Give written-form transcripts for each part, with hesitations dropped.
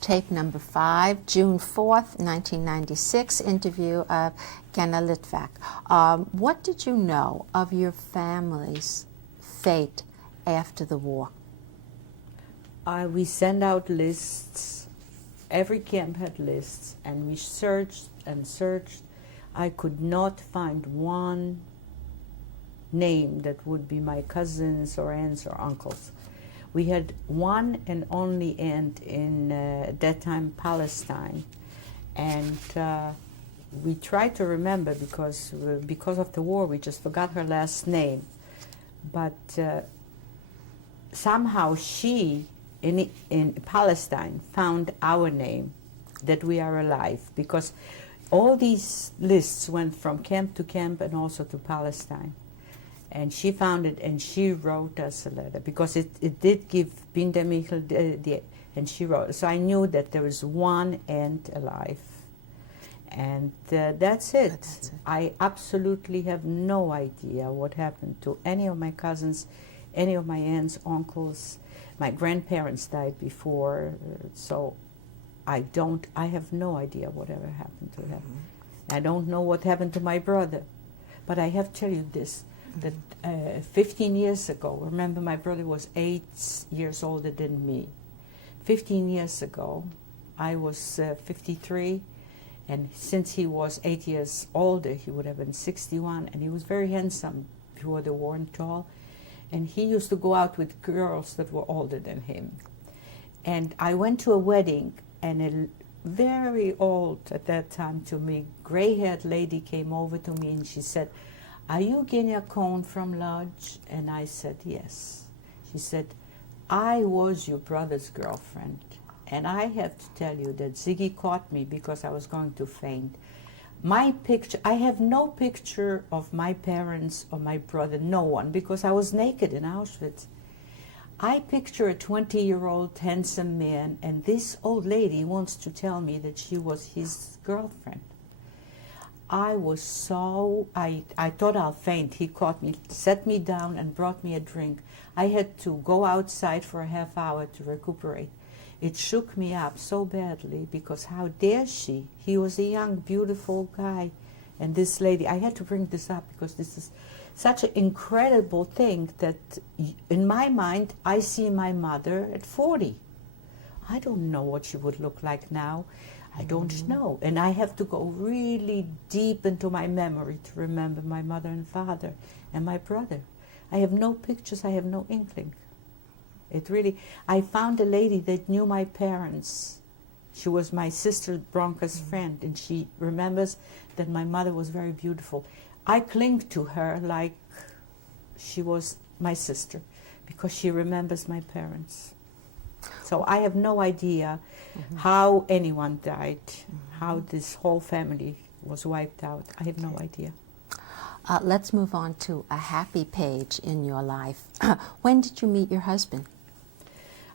tape number 5, June 4th, 1996, interview of GeniaLitwok. What did you know of your family's fate after the war? We sent out lists. Every camp had lists, and we searched and searched. I could not find one name that would be my cousins or aunts or uncles. We had one and only aunt in, at that time, Palestine. And we tried to remember because of the war, we just forgot her last name. But somehow she, in Palestine, found our name, that we are alive, because all these lists went from camp to camp and also to Palestine. And she found it, and she wrote us a letter, because it did give Binder Michel, and she wrote. So I knew that there was one aunt alive. And that's it. That's it. I absolutely have no idea what happened to any of my cousins, any of my aunts, uncles. My grandparents died before, so I have no idea whatever happened to them. I don't know what happened to my brother. But I have to tell you this, that 15 years ago, remember my brother was 8 years older than me. 15 years ago, I was 53, and since he was 8 years older, he would have been 61, and he was very handsome before the war and tall. And he used to go out with girls that were older than him. And I went to a wedding, and a very old, at that time to me, gray-haired lady came over to me, and she said, "Are you Genia Cohn from Lodge?" And I said, "Yes." She said, "I was your brother's girlfriend, and I have to tell you that Ziggy caught me because I was going to faint. My picture, I have no picture of my parents or my brother, no one, because I was naked in Auschwitz. I picture a 20-year-old handsome man, and this old lady wants to tell me that she was his girlfriend." I was so, I thought I'll faint. He caught me, set me down, and brought me a drink. I had to go outside for a half hour to recuperate. It shook me up so badly, because how dare she? He was a young, beautiful guy. And this lady, I had to bring this up because this is such an incredible thing that in my mind, I see my mother at 40. I don't know what she would look like now. I don't know. And I have to go really deep into my memory to remember my mother and father and my brother. I have no pictures, I have no inkling. It really, I found a lady that knew my parents. She was my sister Bronca's friend, and she remembers that my mother was very beautiful. I cling to her like she was my sister, because she remembers my parents. So I have no idea how anyone died, how this whole family was wiped out. I have no idea. Let's move on to a happy page in your life. When did you meet your husband?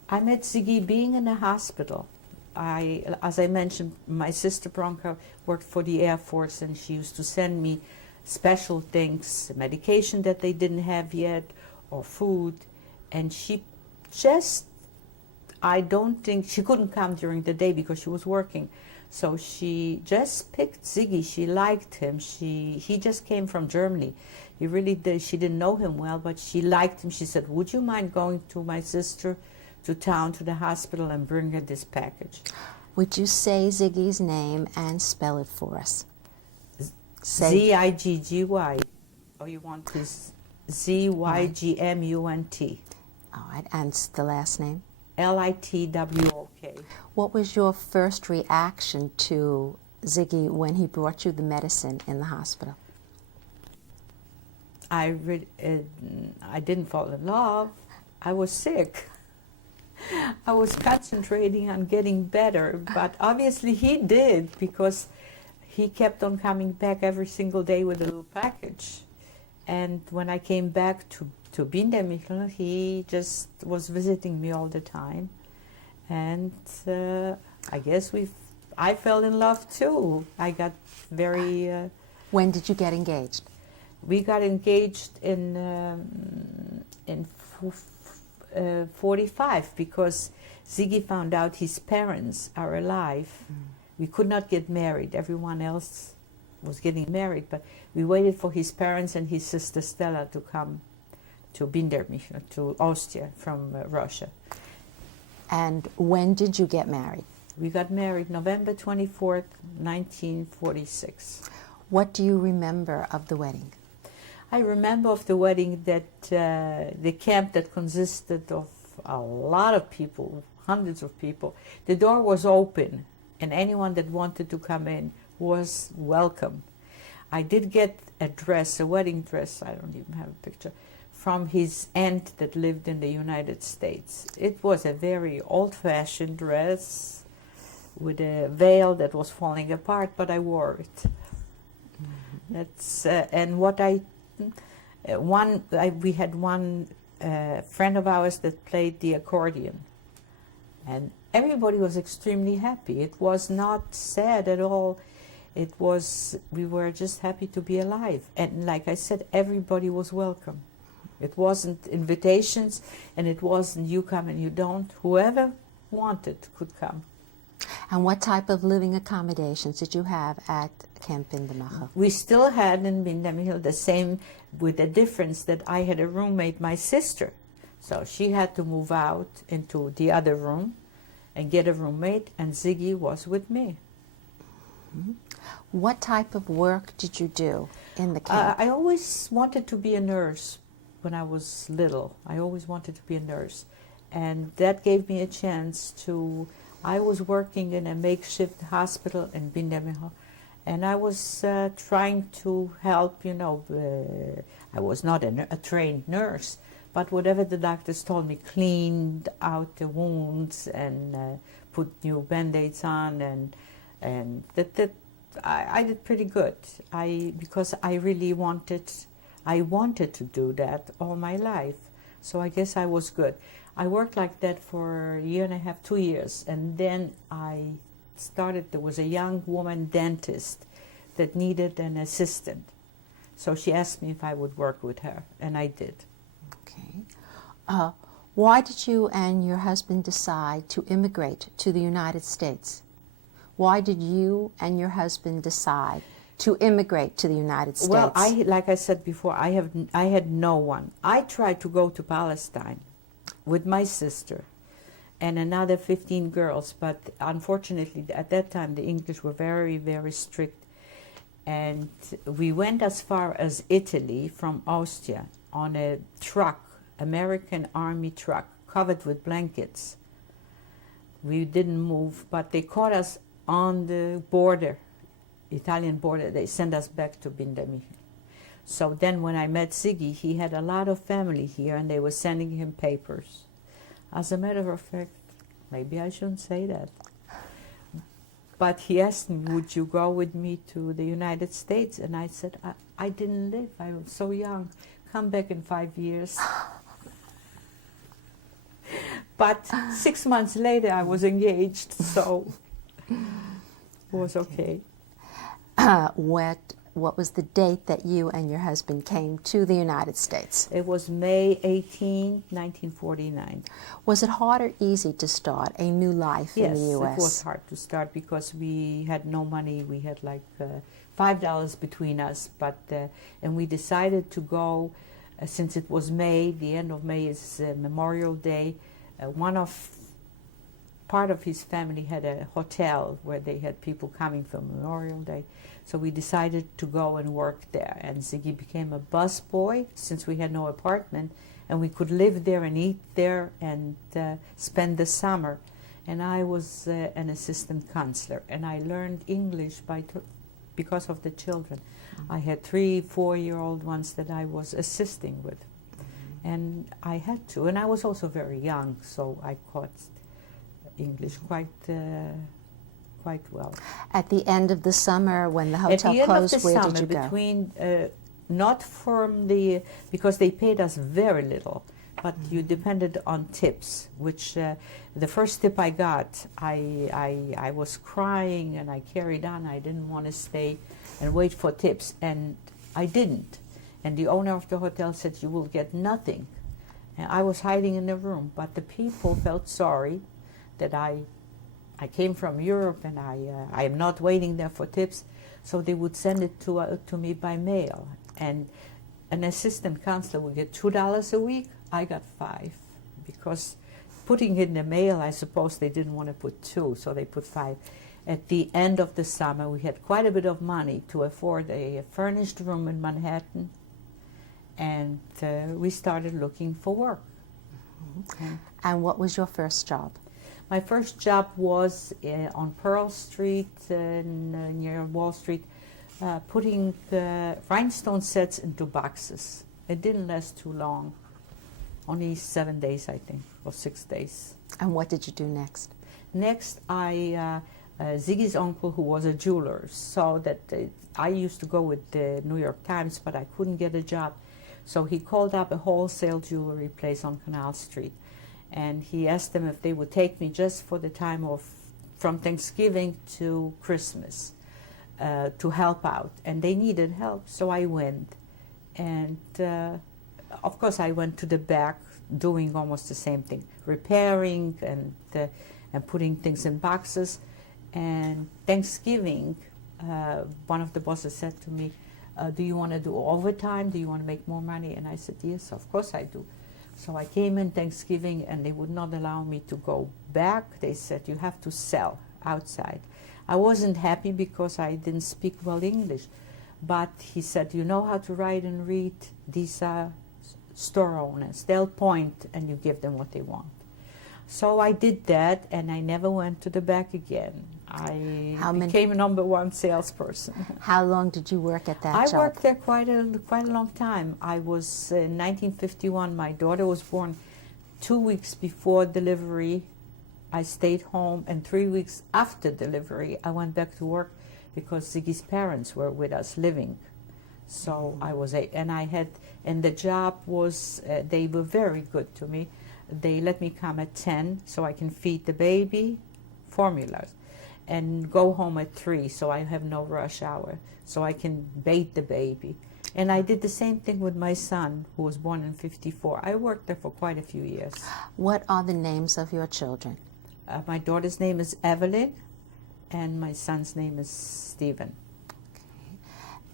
I met Ziggy being in a hospital. As I mentioned, my sister Bronca worked for the Air Force, and she used to send me special things, medication that they didn't have yet, or food. And she just, I don't think, she couldn't come during the day because she was working. So she just picked Ziggy. She liked him. He just came from Germany. He really did. She didn't know him well, but she liked him. She said, "Would you mind going to my sister to town, to the hospital, and bring her this package?" Would you say Ziggy's name and spell it for us? Z-I-G-G-Y. Oh, you want this? Z-Y-G-M-U-N-T. All right, and the last name? L-I-T-W-O-K. What was your first reaction to Ziggy when he brought you the medicine in the hospital? I didn't fall in love. I was sick. I was concentrating on getting better, but obviously he did, because he kept on coming back every single day with a little package. And when I came back to Binder Michel, he just was visiting me all the time. And I guess I fell in love too. I got very... When did you get engaged? We got engaged in 45, because Ziggy found out his parents are alive. We could not get married. Everyone else was getting married, but we waited for his parents and his sister Stella to come to Bindermich, to Austria from Russia. And when did you get married? We got married November 24th, 1946. What do you remember of the wedding? I remember of the wedding that the camp that consisted of a lot of people, hundreds of people, the door was open and anyone that wanted to come in was welcome. I did get a dress, a wedding dress, I don't even have a picture, from his aunt that lived in the United States. It was a very old-fashioned dress with a veil that was falling apart, but I wore it. That's and what we had one friend of ours that played the accordion, and everybody was extremely happy. It was not sad at all. It was, we were just happy to be alive, and like I said, everybody was welcome. It wasn't invitations, and it wasn't you come and you don't. Whoever wanted could come. And what type of living accommodations did you have at Camp Bindermacher? We still had in Bindermich the same, with the difference that I had a roommate, my sister. So she had to move out into the other room and get a roommate, and Ziggy was with me. Mm-hmm. What type of work did you do in the camp? I always wanted to be a nurse when I was little. I always wanted to be a nurse. And that gave me a chance to... I was working in a makeshift hospital in Bindermich, and I was trying to help, you know, I was not a trained nurse, but whatever the doctors told me, cleaned out the wounds and put new Band-Aids on, and I did pretty good. Because I really wanted to do that all my life, so I guess I was good. I worked like that for a year and a half, 2 years, and then I started, there was a young woman dentist that needed an assistant. So she asked me if I would work with her, and I did. Okay. Why did you and your husband decide to immigrate to the United States? Why did you and your husband decide to immigrate to the United States? Well, like I said before, I had no one. I tried to go to Palestine with my sister and another 15 girls, but unfortunately at that time the English were very, very strict, and we went as far as Italy from Austria on a truck, American Army truck, covered with blankets. We didn't move, but they caught us on the border, Italian border. They sent us back to Bindermich. So then when I met Ziggy, he had a lot of family here, and they were sending him papers. As a matter of fact, maybe I shouldn't say that, but he asked me, would you go with me to the United States? And I said, I didn't live. I was so young. Come back in 5 years. But 6 months later, I was engaged, so it was okay. What was the date that you and your husband came to the United States? It was May 18, 1949. Was it hard or easy to start a new life in the U.S.? Yes, it was hard to start because we had no money. We had like $5 between us, but and we decided to go, since it was May, the end of May is Memorial Day. Part of his family had a hotel where they had people coming for Memorial Day. So we decided to go and work there. And Ziggy became a bus boy since we had no apartment. And we could live there and eat there and spend the summer. And I was an assistant counselor. And I learned English because of the children. Mm-hmm. I had 3, 4-year-old ones that I was assisting with. Mm-hmm. And I had to. And I was also very young, so I caught English quite well. At the end of the summer, when the hotel closed, where did you go? Between, not from because they paid us very little, but you depended on tips, which the first tip I got, I was crying and I carried on. I didn't want to stay and wait for tips, and I didn't. And the owner of the hotel said, you will get nothing. And I was hiding in the room, but the people felt sorry. that I came from Europe and I am not waiting there for tips, so they would send it to me by mail. And an assistant counselor would get $2 a week. I got $5 because putting it in the mail, I suppose they didn't want to put 2, so they put 5. At the end of the summer, we had quite a bit of money to afford a furnished room in Manhattan, and we started looking for work. And what was your first job? My first job was on Pearl Street near Wall Street, putting rhinestone sets into boxes. It didn't last too long, only 7 days, I think, or 6 days. And what did you do next? Next, Ziggy's uncle, who was a jeweler, saw that I used to go with the New York Times, but I couldn't get a job. So he called up a wholesale jewelry place on Canal Street, and he asked them if they would take me just for the time of from Thanksgiving to Christmas to help out. And they needed help, so I went. And of course, I went to the back doing almost the same thing, repairing and putting things in boxes. And Thanksgiving, one of the bosses said to me, do you want to do overtime? Do you want to make more money? And I said, yes, of course I do. So I came in Thanksgiving, and they would not allow me to go back. They said, you have to sell outside. I wasn't happy because I didn't speak well English. But he said, you know how to write and read? These are store owners. They'll point, and you give them what they want. So I did that, and I never went to the back again. I became a #1 salesperson. How long did you work at that job? I worked there quite a long time. I was in 1951. My daughter was born 2 weeks before delivery. I stayed home, and 3 weeks after delivery, I went back to work because Ziggy's parents were with us living. So I was, and the job was, they were very good to me. They let me come at 10 so I can feed the baby, formulas, and go home at 3 so I have no rush hour, so I can bathe the baby. And I did the same thing with my son, who was born in 54. I worked there for quite a few years. What are the names of your children? My daughter's name is Evelyn, and my son's name is Stephen. Okay.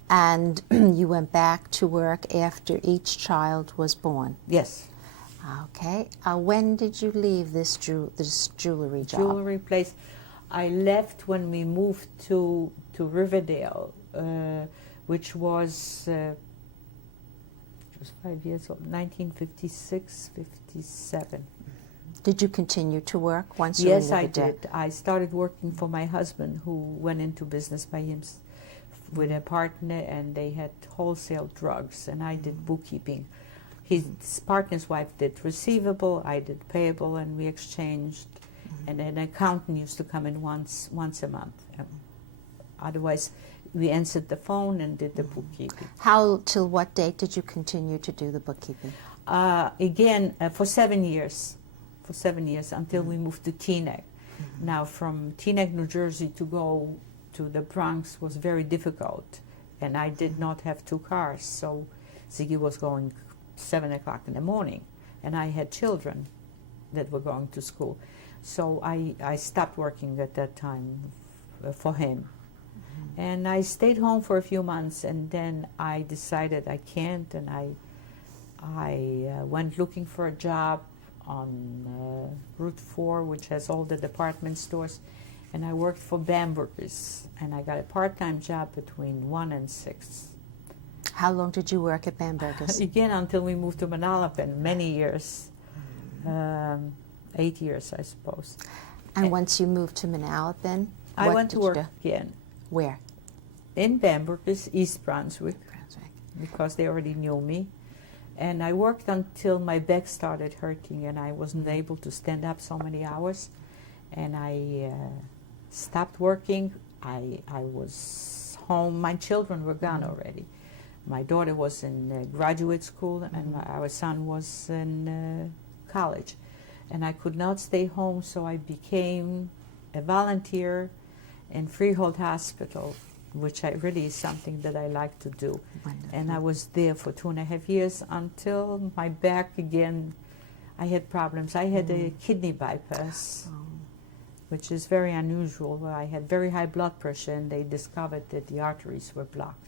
And you went back to work after each child was born? Yes. Okay. When did you leave this jewelry job? Jewelry place. I left when we moved to Riverdale, which was 5 years old, 1956, 57. Did you continue to work once you were in Yes, I Riverdale? did. I started working for my husband, who went into business by him with a partner, and they had wholesale drugs, and I did bookkeeping. His partner's wife did receivable, I did payable, and we exchanged. And an accountant used to come in once a month. Otherwise, we answered the phone and did the bookkeeping. Till what date did you continue to do the bookkeeping? Again, for 7 years. For 7 years, until we moved to Teaneck. Now, from Teaneck, New Jersey, to go to the Bronx was very difficult. And I did not have 2 cars, so Ziggy was going 7 o'clock in the morning, and I had children that were going to school. So I stopped working at that time for him. And I stayed home for a few months, and then I decided I can't, and I went looking for a job on Route 4, which has all the department stores, and I worked for Bamberger's, and I got a part-time job between 1 and 6. How long did you work at Bamberger's? Again, until we moved to Manalapan, many years, 8 years, I suppose. And once you moved to Manalapan, I what went to did you work do? again Where? in Bamberger's, East Brunswick, Brunswick. because they already knew me. And I worked until my back started hurting, and I wasn't able to stand up so many hours. And I stopped working. I was home. My children were gone already. My daughter was in graduate school, and our son was in college. And I could not stay home, so I became a volunteer in Freehold Hospital, which really is something that I like to do. Wonderful. And I was there for 2.5 years until my back again, I had problems. I had a kidney bypass. which is very unusual. I had very high blood pressure, and they discovered that the arteries were blocked.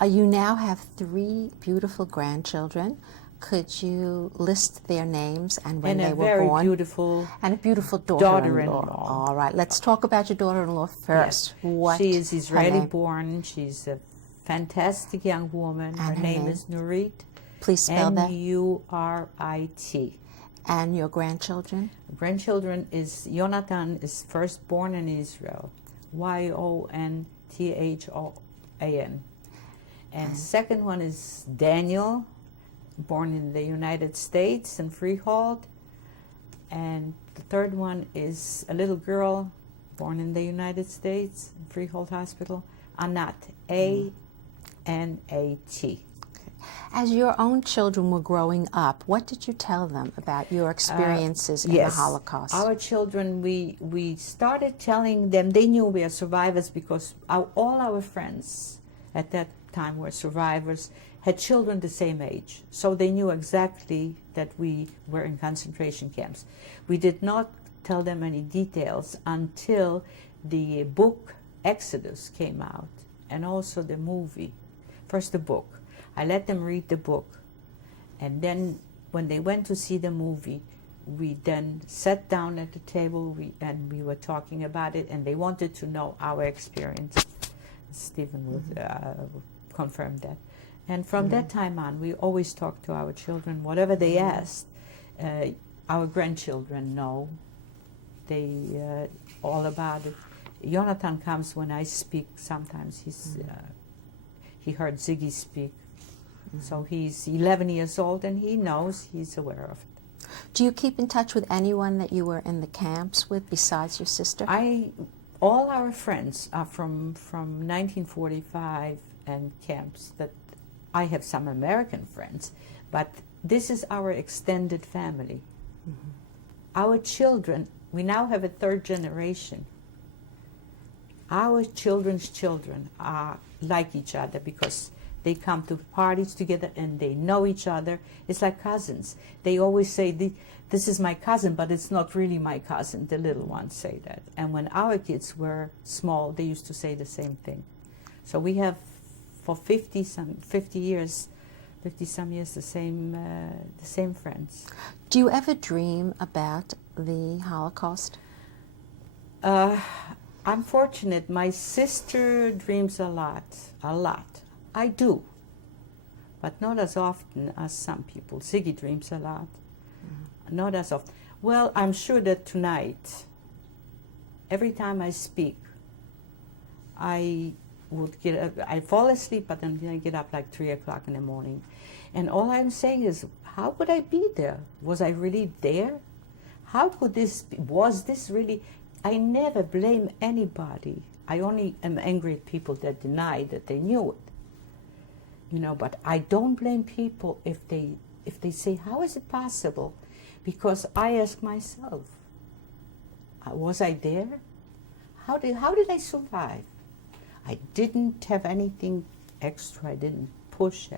You now have 3 beautiful grandchildren. Could you list their names and when And they a were very born? beautiful And a beautiful daughter-in-law. daughter-in-law. All right, let's talk about your daughter-in-law first. Yes. What She is her Israeli name? born. She's a fantastic young woman. And her name is Nurit. Please spell that. Nurit. And your grandchildren? Grandchildren is Jonathan is first born in Israel. Yonthon. And second one is Daniel, born in the United States in Freehold. And the third one is a little girl born in the United States, in Freehold Hospital, Anat, Anat. As your own children were growing up, what did you tell them about your experiences in the Holocaust? Our children, we started telling them, they knew we are survivors because all our friends at that time were survivors, had children the same age. So they knew exactly that we were in concentration camps. We did not tell them any details until the book Exodus came out, and also the movie. First the book. I let them read the book, and then when they went to see the movie, we then sat down at the table and we were talking about it, and they wanted to know our experience. Stephen would confirm that. And from that time on, we always talked to our children, whatever they asked. Our grandchildren know. They all about it. Jonathan comes when I speak. Sometimes he heard Ziggy speak. So he's 11 years old, and he knows, he's aware of it. Do you keep in touch with anyone that you were in the camps with besides your sister? All our friends are from 1945 and camps. That I have some American friends, but this is our extended family. Our children, we now have a third generation. Our children's children are like each other because they come to parties together and they know each other. It's like cousins. They always say, this is my cousin, but it's not really my cousin. The little ones say that. And when our kids were small, they used to say the same thing. So we have, for 50 some years, the same friends. Do you ever dream about the Holocaust? I'm fortunate. My sister dreams a lot. I do, but not as often as some people. Ziggy dreams a lot, not as often. Well, I'm sure that tonight, every time I speak, I would get up, I fall asleep, but then I get up like 3 o'clock in the morning. And all I'm saying is, how could I be there? Was I really there? How could this be? Was this really? I never blame anybody. I only am angry at people that deny that they knew it. But I don't blame people if they say, how is it possible? Because I ask myself, was I there? How did I survive? I didn't have anything extra. I didn't push.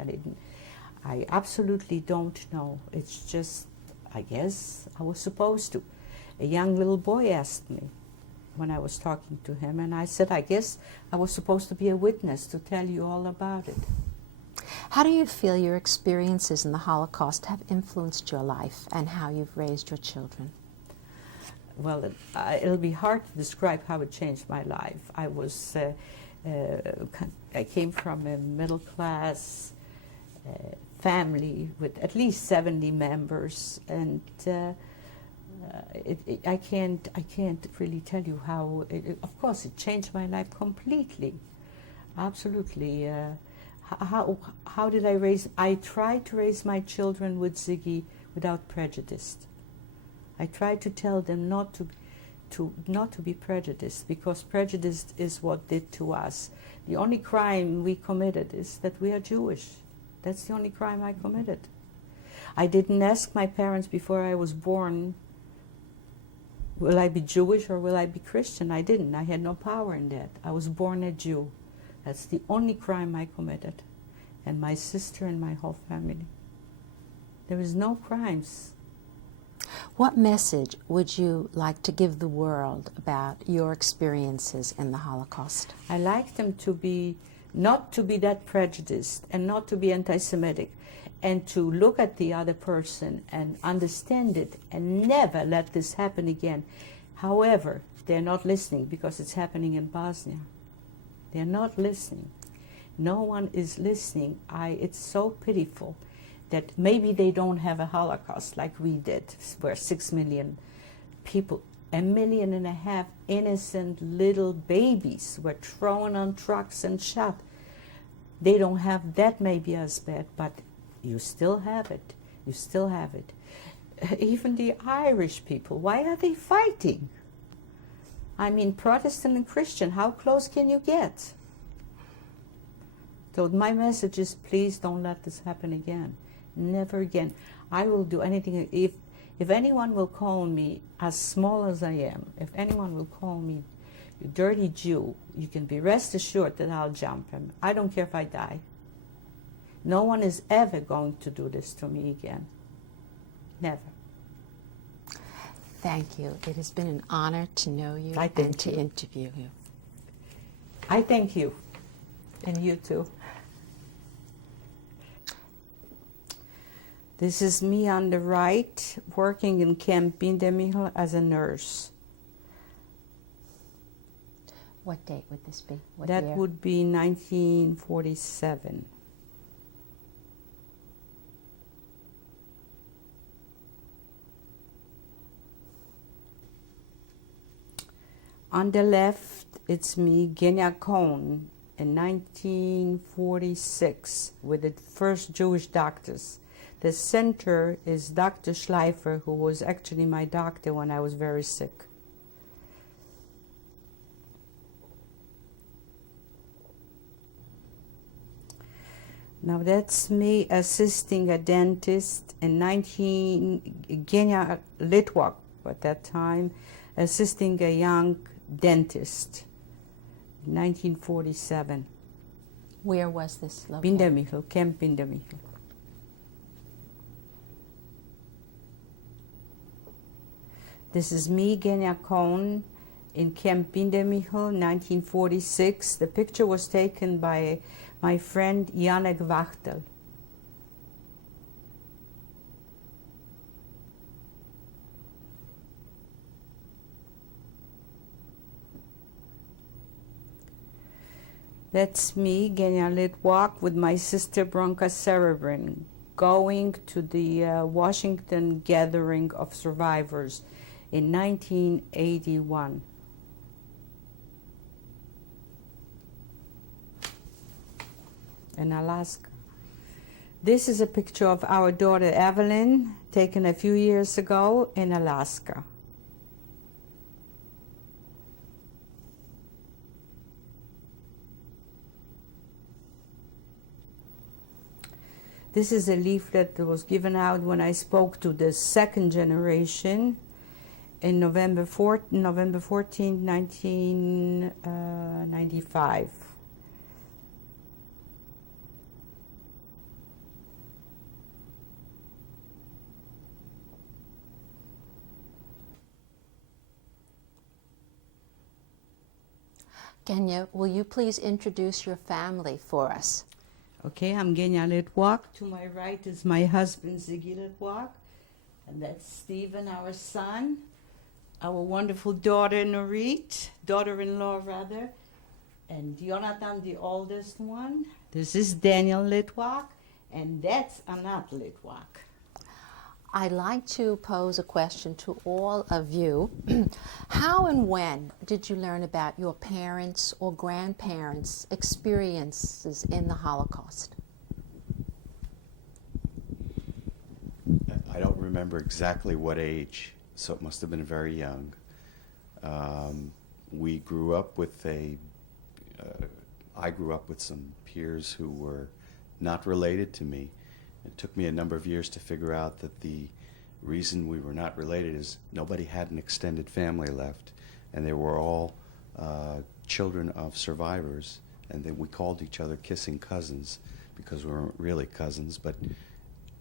I absolutely don't know. It's just, I guess I was supposed to. A young little boy asked me when I was talking to him, and I said, I guess I was supposed to be a witness to tell you all about it. How do you feel your experiences in the Holocaust have influenced your life and how you've raised your children? Well, it'll be hard to describe how it changed my life. I came from a middle-class family with at least 70 members, and I can't really tell you how. Of course, it changed my life completely, absolutely. How did I raise? I tried to raise my children with Ziggy without prejudice. I tried to tell them not to be prejudiced, because prejudice is what did to us. The only crime we committed is that we are Jewish. That's the only crime I committed. I didn't ask my parents before I was born, will I be Jewish or will I be Christian? I didn't. I had no power in that. I was born a Jew. That's the only crime I committed. And my sister and my whole family. There is no crimes. What message would you like to give the world about your experiences in the Holocaust? I like them to be, not to be that prejudiced and not to be anti-Semitic, and to look at the other person and understand it and never let this happen again. However, they're not listening because it's happening in Bosnia. They're not listening. No one is listening. It's so pitiful that maybe they don't have a Holocaust like we did, where 6 million people, 1.5 million innocent little babies were thrown on trucks and shot. They don't have that maybe as bad, but you still have it. You still have it. Even the Irish people, why are they fighting? I mean, Protestant and Christian, how close can you get? So my message is, please don't let this happen again. Never again. I will do anything. If anyone will call me, as small as I am, if anyone will call me, you dirty Jew, you can be rest assured that I'll jump him. I don't care if I die. No one is ever going to do this to me again. Never. Thank you. It has been an honor to know you I and thank to you. interview you. I thank you. And you too. This is me on the right, working in Camp Bindemichel as a nurse. What date would this be? What That year? would be 1947. On the left, it's me, Genia Cohn, in 1946, with the first Jewish doctors. The center is Dr. Schleifer, who was actually my doctor when I was very sick. Now that's me assisting a dentist in GeniaLitwok at that time, assisting a young dentist in 1947. Where was this located? Bindemichel, Camp Bindemichel. This is me, Genia Cohn, in Camp Bindemichel, 1946. The picture was taken by my friend Janek Wachtel. That's me, GeniaLitwok, with my sister Bronca Cerebrin, going to the Washington Gathering of Survivors in 1981. In Alaska. This is a picture of our daughter Evelyn, taken a few years ago in Alaska. This is a leaflet that was given out when I spoke to the second generation in November 14, 1995. Genia, will you please introduce your family for us? Okay, I'm GeniaLitwok. To my right is my husband, Ziggy Litwok. And that's Stephen, our son. Our wonderful daughter, Norit, daughter-in-law, rather. And Jonathan, the oldest one. This is Daniel Litwok. And that's Anat Litwok. I'd like to pose a question to all of you. How and when did you learn about your parents' or grandparents' experiences in the Holocaust? I don't remember exactly what age, so it must have been very young. We grew up with I grew up with some peers who were not related to me. It took me a number of years to figure out that the reason we were not related is nobody had an extended family left, and they were all children of survivors, and we called each other kissing cousins because we weren't really cousins, but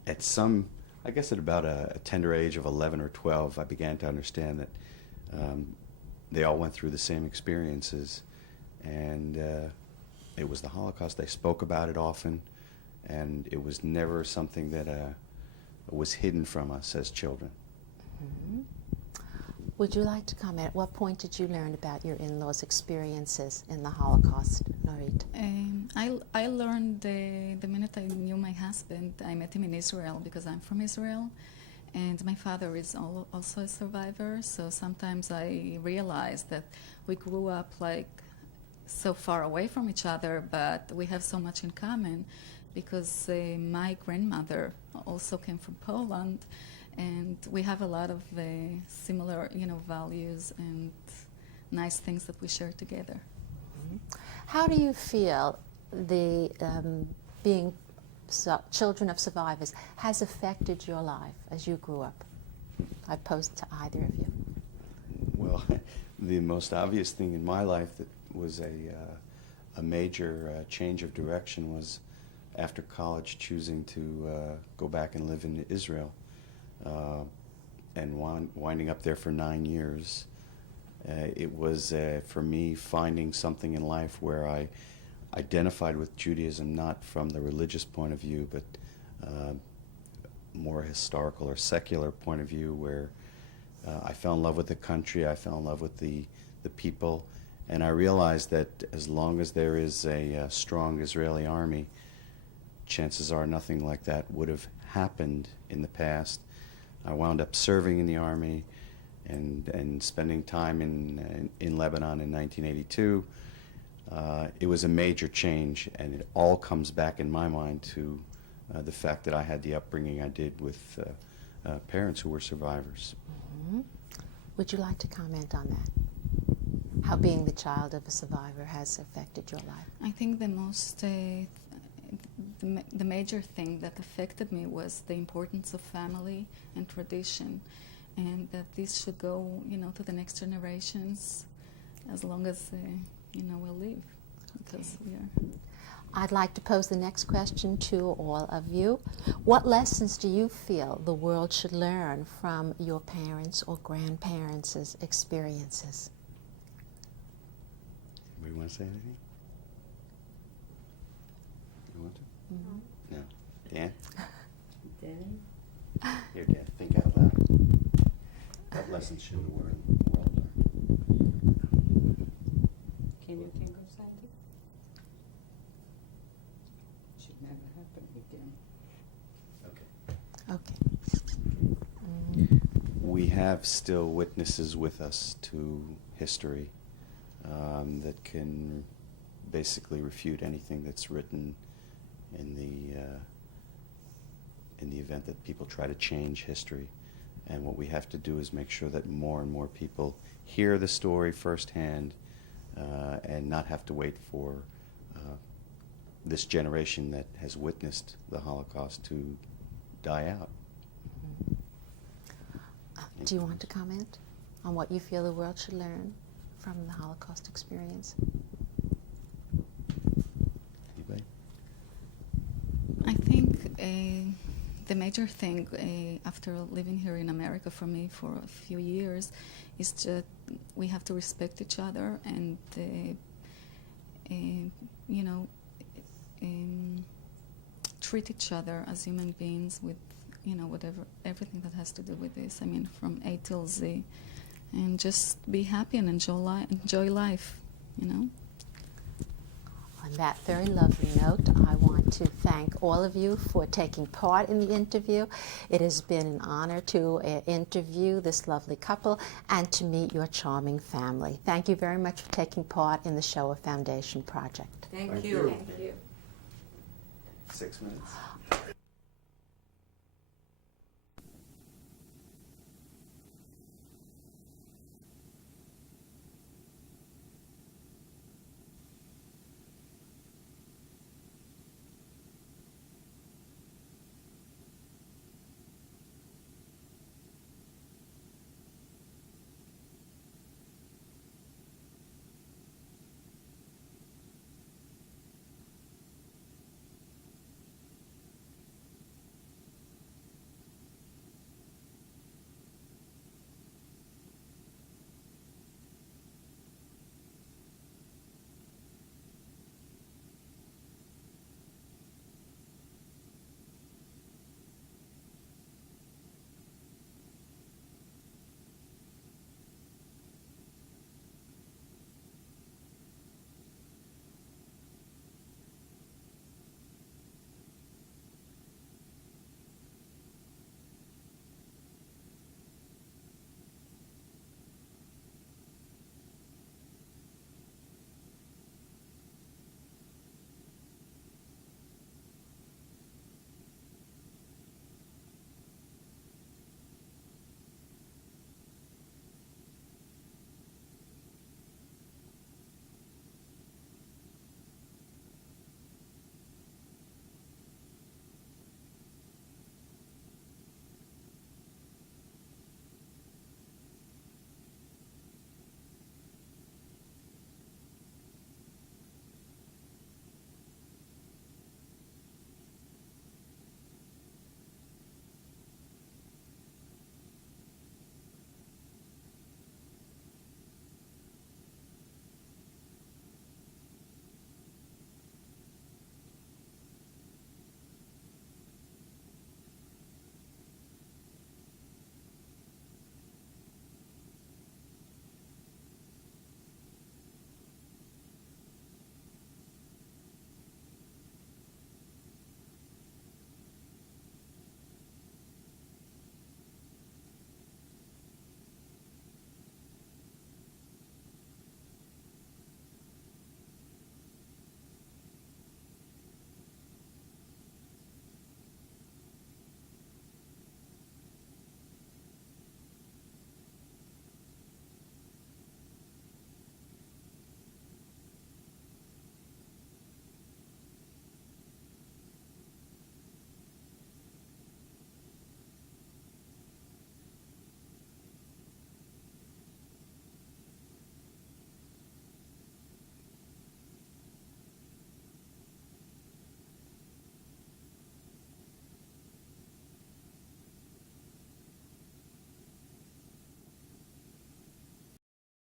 at some I guess at about a tender age of 11 or 12, I began to understand that they all went through the same experiences, and it was the Holocaust. They spoke about it often, and it was never something that was hidden from us as children. Mm-hmm. Would you like to comment? At what point did you learn about your in-laws' experiences in the Holocaust, Norit? I learned the minute I knew my husband. I met him in Israel because I'm from Israel, and my father is also a survivor. So sometimes I realized that we grew up like so far away from each other, but we have so much in common because my grandmother also came from Poland, and we have a lot of similar, values and nice things that we share together. Mm-hmm. How do you feel the being children of survivors has affected your life as you grew up? I pose to either of you. Well, the most obvious thing in my life that was a major change of direction was after college choosing to go back and live in Israel. And winding up there for 9 years, it was for me finding something in life where I identified with Judaism not from the religious point of view, but more historical or secular point of view, where I fell in love with the country, I fell in love with the people, and I realized that as long as there is a strong Israeli army, chances are nothing like that would have happened in the past. I wound up serving in the Army and spending time in Lebanon in 1982. It was a major change, and it all comes back in my mind to the fact that I had the upbringing I did with parents who were survivors. Mm-hmm. Would you like to comment on that? How being the child of a survivor has affected your life? I think the most, the major thing that affected me was the importance of family and tradition, and that this should go, to the next generations as long as, we'll live, because we are. I'd like to pose the next question to all of you. What lessons do you feel the world should learn from your parents' or grandparents' experiences? Anybody want to say anything? You want to? Mm-hmm. No. Dan? Dan? Here, Dan, think out loud. What lessons should the world learn? Can you think of something? Should never happen again. Okay. Okay. Mm-hmm. We have still witnesses with us to history that can basically refute anything that's written in the event that people try to change history. And what we have to do is make sure that more and more people hear the story firsthand and not have to wait for this generation that has witnessed the Holocaust to die out. Do you want to comment on what you feel the world should learn from the Holocaust experience? Anybody? I think the major thing after living here in America for me for a few years is that we have to respect each other and, treat each other as human beings with, everything that has to do with this. I mean, from A till Z. And just be happy and enjoy life, On that very lovely note, I want to thank all of you for taking part in the interview. It has been an honor to interview this lovely couple and to meet your charming family. Thank you very much for taking part in the Shoah Foundation project. Thank Thank you. you. Thank you. 6 minutes.